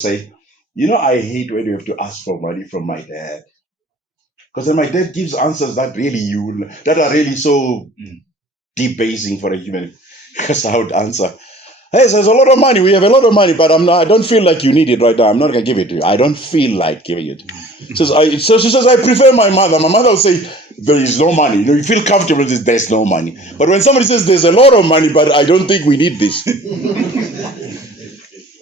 say, I hate when you have to ask for money from my dad. Because then my dad gives answers that are really so debasing for a human. Because I would answer, hey, there's a lot of money. We have a lot of money, but I don't feel like you need it right now. I'm not going to give it to you. I don't feel like giving it. So she says, I prefer my mother. My mother will say, there is no money. You feel comfortable with this, there's no money. But when somebody says, there's a lot of money, but I don't think we need this.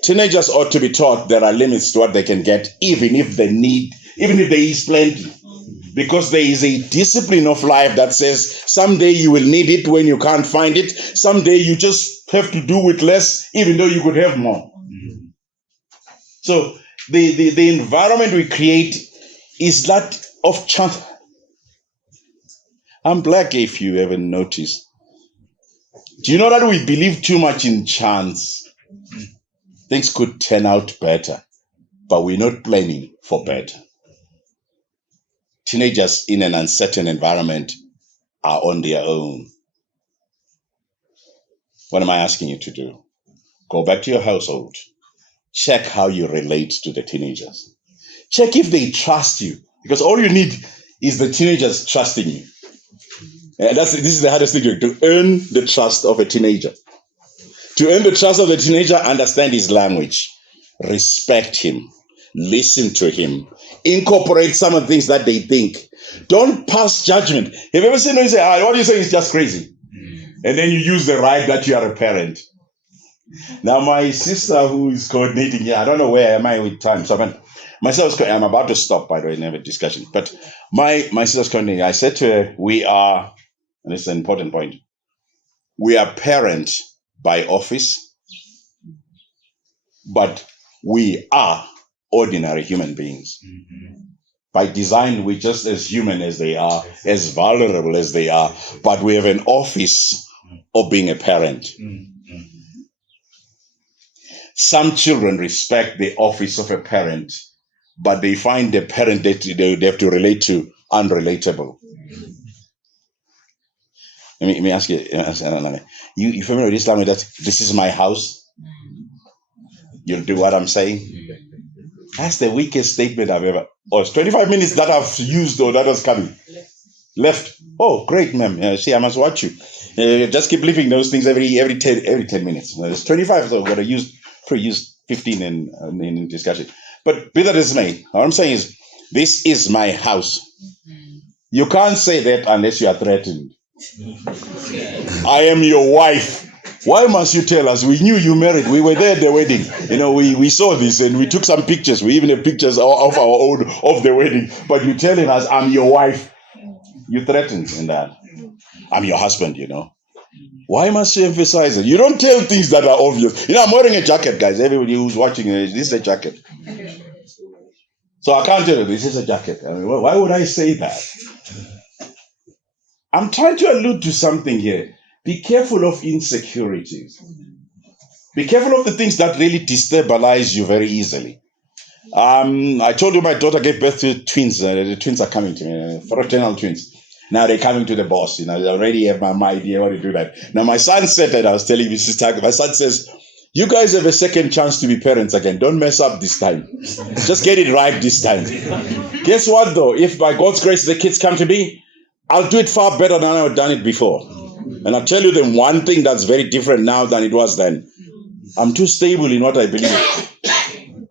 Teenagers ought to be taught there are limits to what they can get, even if there is plenty. Because there is a discipline of life that says someday you will need it when you can't find it. Someday you just have to do with less, even though you could have more. So the environment we create is that of chance. I'm black, if you haven't noticed. Do you know that we believe too much in chance? Things could turn out better, but we're not planning for better. Teenagers in an uncertain environment are on their own. What am I asking you to do? Go back to your household. Check how you relate to the teenagers. Check if they trust you, because all you need is the teenagers trusting you. This is the hardest thing to earn the trust of a teenager. To earn the trust of the teenager, understand his language, respect him, listen to him, incorporate some of the things that they think. Don't pass judgment. Have you ever seen when you say, what you say is just crazy? And then you use the right that you are a parent. Now, my sister who is coordinating here, I don't know where am I with time. So I'm about to stop, by the way, and have a discussion. But my sister's coordinating. I said to her, we are, and this is an important point, we are parent by office, but we are ordinary human beings. By design, we're just as human as they are, as vulnerable as they are, but we have an office of being a parent. Some children respect the office of a parent, but they find the parent that they have to relate to unrelatable. Let me ask you, you familiar with this language that this is my house? You'll do what I'm saying? That's the weakest statement I've ever. Oh, it's 25 minutes that I've used or that was coming. Left. Oh, great, ma'am. See, I must watch you. Just keep leaving those things every 10 minutes. It's 25, so I've got to use 15 in discussion. But be that as may, what I'm saying is, this is my house. You can't say that unless you are threatened. I am your wife. Why must you tell us? We knew you married. We were there at the wedding. We saw this and we took some pictures. We even have pictures of our own of the wedding. But you're telling us, I'm your wife. You threatened in that. I'm your husband, Why must you emphasize it? You don't tell things that are obvious. I'm wearing a jacket, guys. Everybody who's watching, this is a jacket. So I can't tell you, this is a jacket. Why would I say that? I'm trying to allude to something here. Be careful of insecurities. Be careful of the things that really destabilize you very easily. I told you my daughter gave birth to twins. The twins are coming to me, fraternal twins. Now they're coming to the boss. They already have my idea how to do that. Now my son said that, I was telling Mrs. Thabe, my son says, you guys have a second chance to be parents again. Don't mess up this time. Just get it right this time. Guess what though? If by God's grace the kids come to me, I'll do it far better than I've done it before. And I'll tell you the one thing that's very different now than it was then. I'm too stable in what I believe.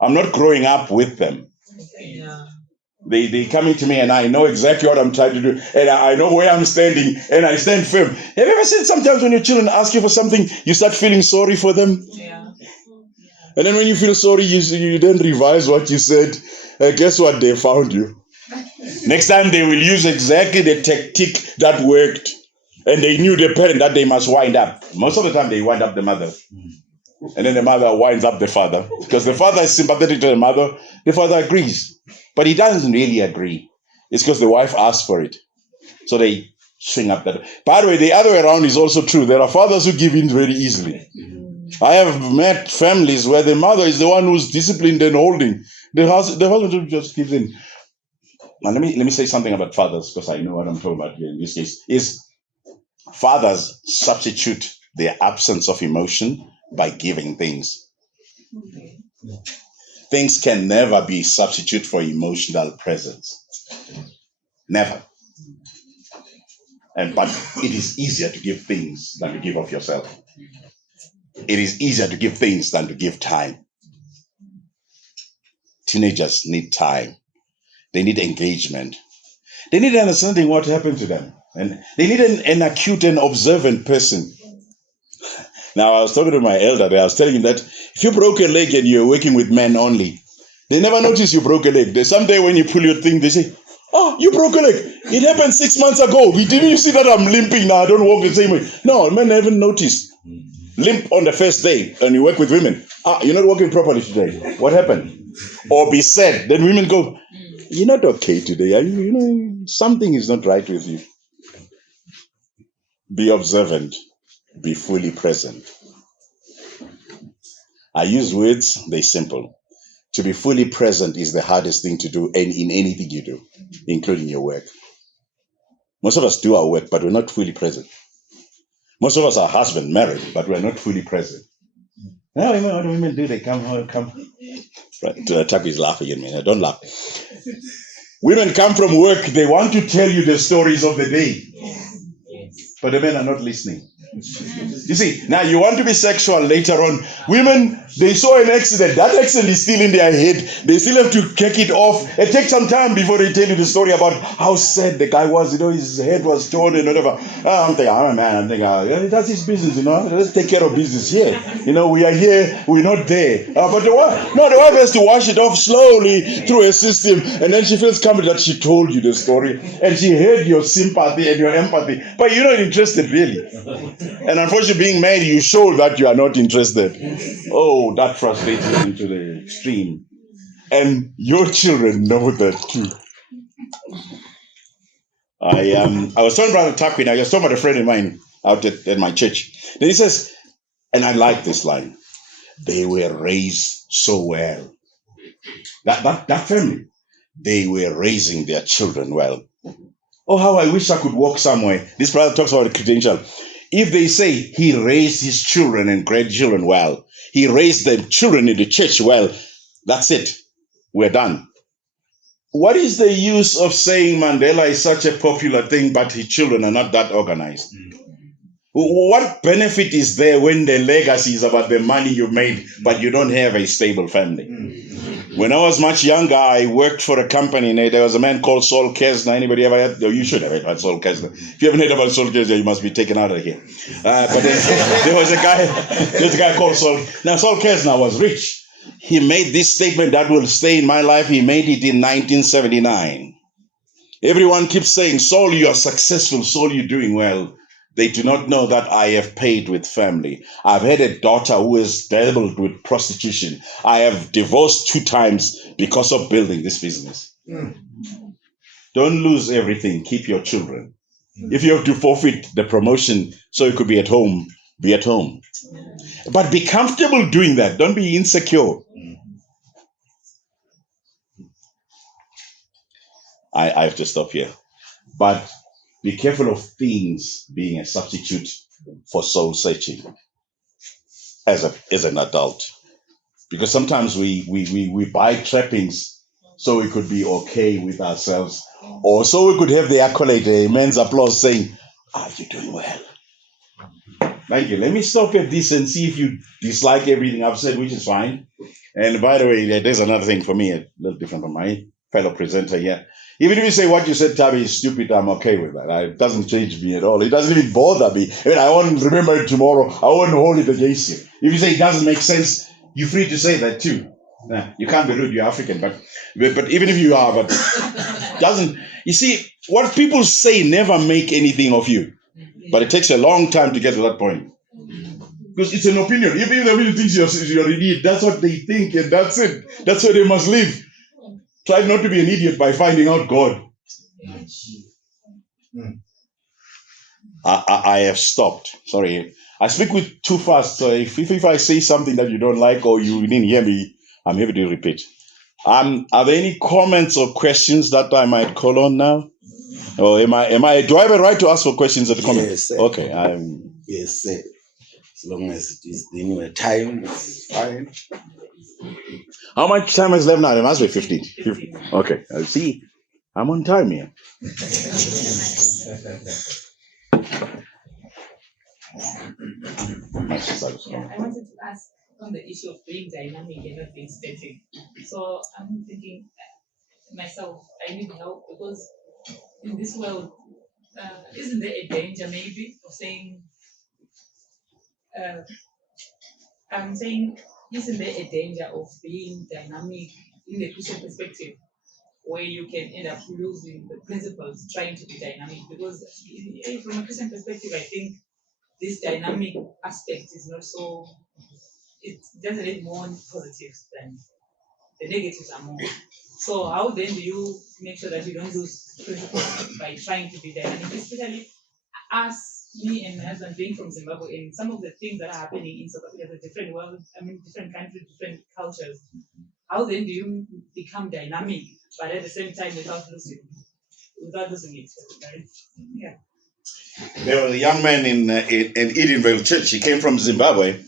I'm not growing up with them. They coming to me and I know exactly what I'm trying to do. And I know where I'm standing and I stand firm. Have you ever seen sometimes when your children ask you for something, you start feeling sorry for them? Yeah. And then when you feel sorry, you then revise what you said. Guess what? They found you. Next time they will use exactly the tactic that worked. And they knew the parent that they must wind up. Most of the time they wind up the mother. And then the mother winds up the father. Because the father is sympathetic to the mother. The father agrees. But he doesn't really agree. It's because the wife asked for it. So they swing up that. By the way, the other way around is also true. There are fathers who give in very easily. I have met families where the mother is the one who's disciplined and holding. The husband just gives in. Now let me say something about fathers, because I know what I'm talking about here in this case. Is fathers substitute their absence of emotion by giving things. things can never be substitute for emotional presence. Never. But it is easier to give things than to give of yourself. It is easier to give things than to give time. Teenagers need time. They need engagement. They need understanding what happened to them. And they need an acute and observant person. Now, I was talking to my elder there. I was telling him that if you broke a leg and you're working with men only, they never notice you broke a leg. Someday when you pull your thing, they say, "Oh, you broke a leg. It happened 6 months ago. Didn't you see that I'm limping now? I don't walk the same way." No, men haven't noticed. Limp on the first day and you work with women. You're not walking properly today. What happened? Or be sad. Then women go, "You're not okay today. Something is not right with you." Be observant. Be fully present. I use words, they're simple. To be fully present is the hardest thing to do in anything you do, including your work. Most of us do our work, but we're not fully present. Most of us are husband, married, but we're not fully present. Now, what do women do? They come. Right, Thabe is laughing at me. Now, don't laugh. Women come from work. They want to tell you the stories of the day. But the men are not listening. You see, now you want to be sexual later on. Women, they saw an accident. That accident is still in their head. They still have to kick it off. It takes some time before they tell you the story about how sad the guy was. His head was torn and whatever. I'm a man. That's his business, Let's take care of business here. We are here. We're not there. But the wife has to wash it off slowly through a system. And then she feels comforted that she told you the story. And she heard your sympathy and your empathy. But you're not interested, really. And unfortunately, being married, you show that you are not interested. Oh, that frustrates you into the extreme. And your children know that too. I was talking about Thabe. I was talking about a friend of mine out at my church. Then he says, and I like this line, they were raised so well. That family, they were raising their children well. Oh, how I wish I could walk somewhere. This brother talks about a credential. If they say he raised his children and grandchildren well, he raised the children in the church well, that's it. We're done. What is the use of saying Mandela is such a popular thing, but his children are not that organized? What benefit is there when the legacy is about the money you made, but you don't have a stable family? When I was much younger, I worked for a company. There was a man called Saul Kesner. Anybody ever heard? You should have heard about Saul Kesner. If you haven't heard about Saul Kesner, you must be taken out of here. But there was a guy called Saul. Now, Saul Kesner was rich. He made this statement that will stay in my life. He made it in 1979. Everyone keeps saying, "Saul, you are successful. Saul, you're doing well." They do not know that I have paid with family. I've had a daughter who has dabbled with prostitution. I have divorced 2 times because of building this business. Don't lose everything. Keep your children. If you have to forfeit the promotion so you could be at home, be at home. But be comfortable doing that. Don't be insecure. I have to stop here. But be careful of things being a substitute for soul searching as an adult. Because sometimes we buy trappings so we could be okay with ourselves, or so we could have the accolade, a man's applause saying, "You're doing well." Thank you. Let me stop at this and see if you dislike everything I've said, which is fine. And by the way, there's another thing for me, a little different from my fellow presenter here. Even if you say what you said, Thabe, is stupid, I'm okay with that. It doesn't change me at all. It doesn't even bother me. I won't remember it tomorrow. I won't hold it against you. If you say it doesn't make sense, you're free to say that too. You can't be rude, you're African, but even if you are, but doesn't. You see, what people say never make anything of you. But it takes a long time to get to that point. Because it's an opinion. Even if they really think you're an idiot, that's what they think, and that's it. That's where they must live. Try not to be an idiot by finding out God. I have stopped. Sorry. I speak with too fast. So if I say something that you don't like or you didn't hear me, I'm happy to repeat. Are there any comments or questions that I might call on now? Or do I have a right to ask for questions at the comment? Yes, sir. Okay. Yes, sir. As long as it is anyway, time is fine. How much time is left now? It must be 15. Okay, I'll see. I'm on time here. Yeah, I wanted to ask on the issue of being dynamic and not being static. So I'm thinking myself, I need help because in this world, isn't there a danger maybe of saying, I'm saying, isn't there a danger of being dynamic in the Christian perspective where you can end up losing the principles trying to be dynamic? Because from a Christian perspective, I think this dynamic aspect is not so, it doesn't have more positives than the negatives are more. So how then do you make sure that you don't lose principles by trying to be dynamic? Especially us, me and my husband being from Zimbabwe, and some of the things that are happening in South Africa, the different world, different countries, different cultures. How then do you become dynamic, but at the same time without losing it? Right? Yeah. There was a young man in Edenvale Church. He came from Zimbabwe.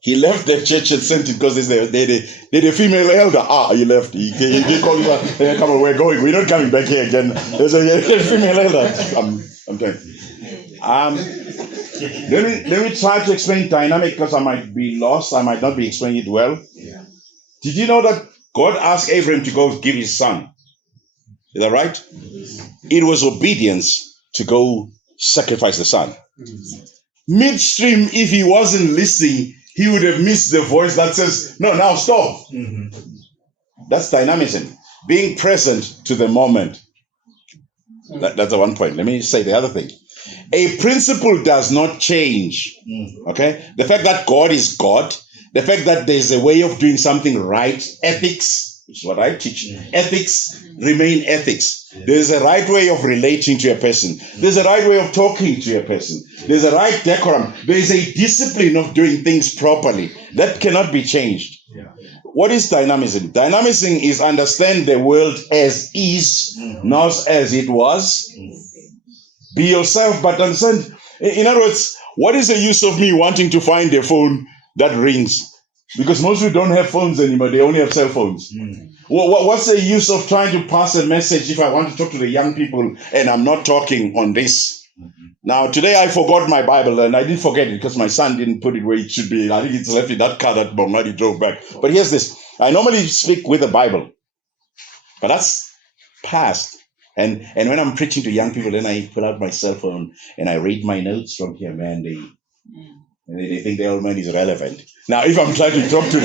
He left the church and sent it because they had a female elder. He left. He called me, hey, come on, we're going. We're not coming back here again. There's a female elder. I'm telling you. Let me try to explain dynamic because I might be lost. I might not be explaining it well. Yeah. Did you know that God asked Abraham to go give his son? Is that right? It was obedience to go sacrifice the son. Midstream, if he wasn't listening, he would have missed the voice that says, no, now stop. That's dynamism. Being present to the moment. That's the one point. Let me say the other thing. A principle does not change. Okay? The fact that God is God, the fact that there's a way of doing something right, ethics, which is what I teach, ethics remain ethics. There's a right way of relating to a person. There's a right way of talking to a person. There's a right decorum. There's a discipline of doing things properly. That cannot be changed. What is dynamism? Dynamism is understand the world as is, not as it was. Be yourself, but understand. In other words, what is the use of me wanting to find a phone that rings? Because most people don't have phones anymore. They only have cell phones. What's the use of trying to pass a message if I want to talk to the young people and I'm not talking on this? Now, today I forgot my Bible, and I didn't forget it because my son didn't put it where it should be. I think it's left in that car that Bomadi drove back. But here's this. I normally speak with the Bible, but that's past. And when I'm preaching to young people, then I pull out my cell phone and I read my notes from here, man. They think the old man is relevant. Now, if I'm trying to talk to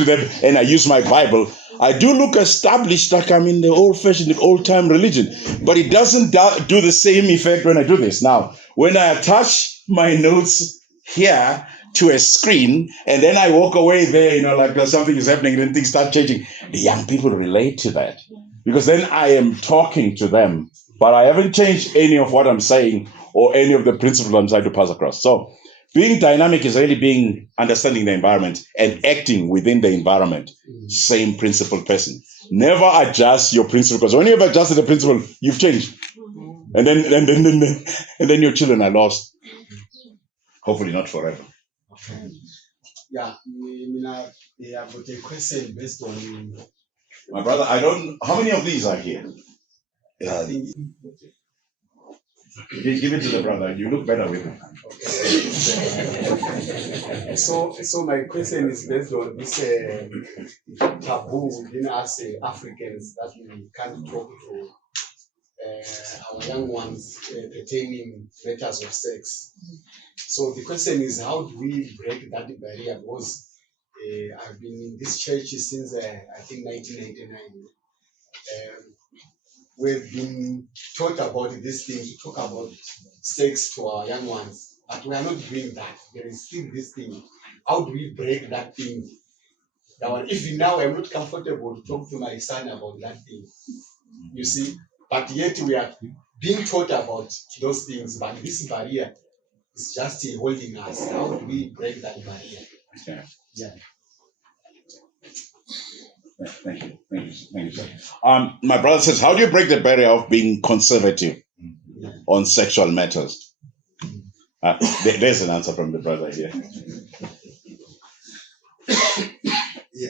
them, and I use my Bible, I do look established like I'm in the old-fashioned, old-time religion. But it doesn't do the same effect when I do this. Now, when I attach my notes here to a screen, and then I walk away there, like something is happening, and then things start changing, the young people relate to that. Because then I am talking to them, but I haven't changed any of what I'm saying or any of the principles I'm trying to pass across. So being dynamic is really understanding the environment and acting within the environment. Same principle person. Never adjust your principle, because when you've adjusted the principle, you've changed. And then your children are lost. Hopefully not forever. Yeah, I've got a question based on... My brother, how many of these are here? I think... Give it to the brother. You look better with him. So my question is based on this taboo within us Africans that we can't talk to our young ones pertaining matters of sex. So the question is, how do we break that barrier? Because I've been in this church since I think 1999. We've been taught about this thing, to talk about sex to our young ones, but we are not doing that. There is still this thing. How do we break that thing? Even now, I'm not comfortable to talk to my son about that thing. You see, but yet we are being taught about those things, but this barrier is just holding us. How do we break that barrier? Yeah. Thank you, sir. My brother says, how do you break the barrier of being conservative on sexual matters? There's an answer from the brother here.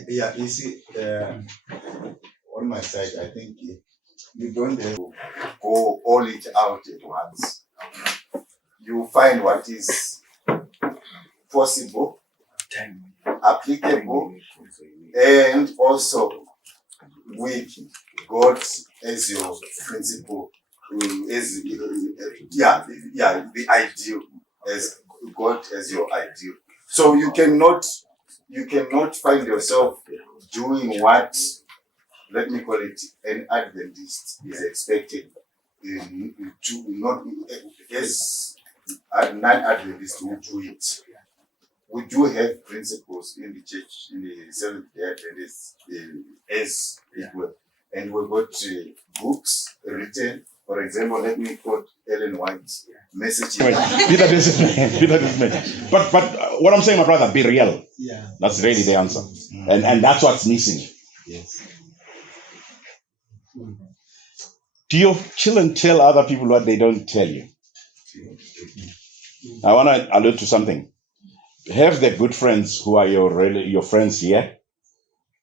Yeah, you see, on my side, I think you don't have to go all it out at once. You find what is possible, applicable, and also with God as your principle, as the ideal, as God as your ideal. So you cannot find yourself doing what, let me call it, an Adventist is expected to not, as a non-Adventist who do it. We do have principles in the church, in the Seventh-day Adventists, as it were. And we've got books written. For example, let me quote Ellen White's message. Be that as it may. But what I'm saying, my brother, be real. Yeah. That's really the answer. And that's what's missing. Yes. Do your children tell other people what they don't tell you? I want to allude to something. Have the good friends who are your friends here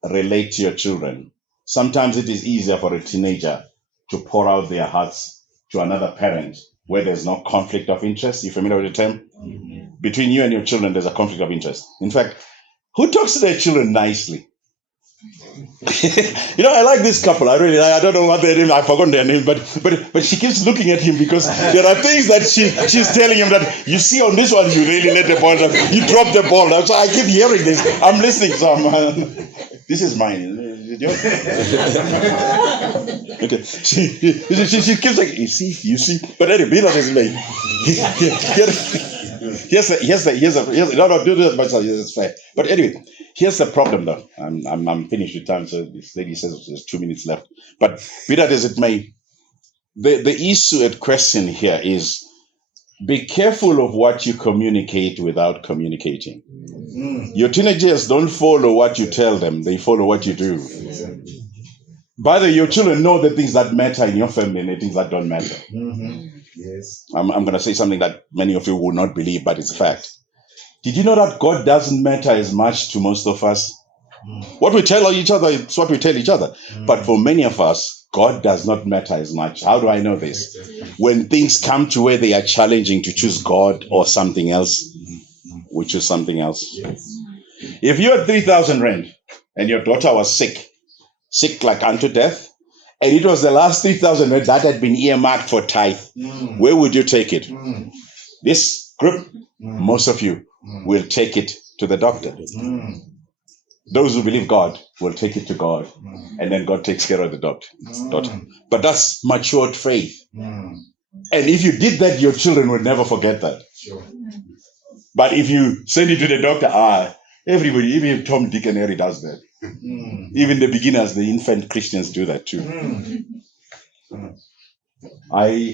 relate to your children. Sometimes it is easier for a teenager to pour out their hearts to another parent where there's no conflict of interest. You familiar with the term? Mm-hmm. Between you and your children, there's a conflict of interest. In fact, who talks to their children nicely? I like this couple. I don't know what their name. I've forgotten their name, but she keeps looking at him because there are things that she's telling him that you see on this one. You really let the ball down. You drop the ball. So I keep hearing this. I'm listening. So this is mine. Okay. She keeps like you see. But anyway, be that as it may. It's fair. But anyway, here's the problem, though. I'm finished with time, so this lady says there's 2 minutes left. But be that as it may, the issue at question here is be careful of what you communicate without communicating. Your teenagers don't follow what you tell them; they follow what you do. By the way, your children know the things that matter in your family and the things that don't matter. Yes. I'm going to say something that many of you will not believe, but it's a fact. Did you know that God doesn't matter as much to most of us? What we tell each other is what we tell each other. But for many of us, God does not matter as much. How do I know this? When things come to where they are challenging to choose God or something else, we choose something else. If you had 3,000 rand and your daughter was sick like unto death, and it was the last 3,000 rand that had been earmarked for tithe, where would you take it? This group, most of you, will take it to the doctor. Those who believe God will take it to God, and then God takes care of the daughter. But that's matured faith. And if you did that, your children would never forget that. But if you send it to the doctor, everybody, even Tom, Dick, and Harry does that. Even the beginners, the infant Christians do that too.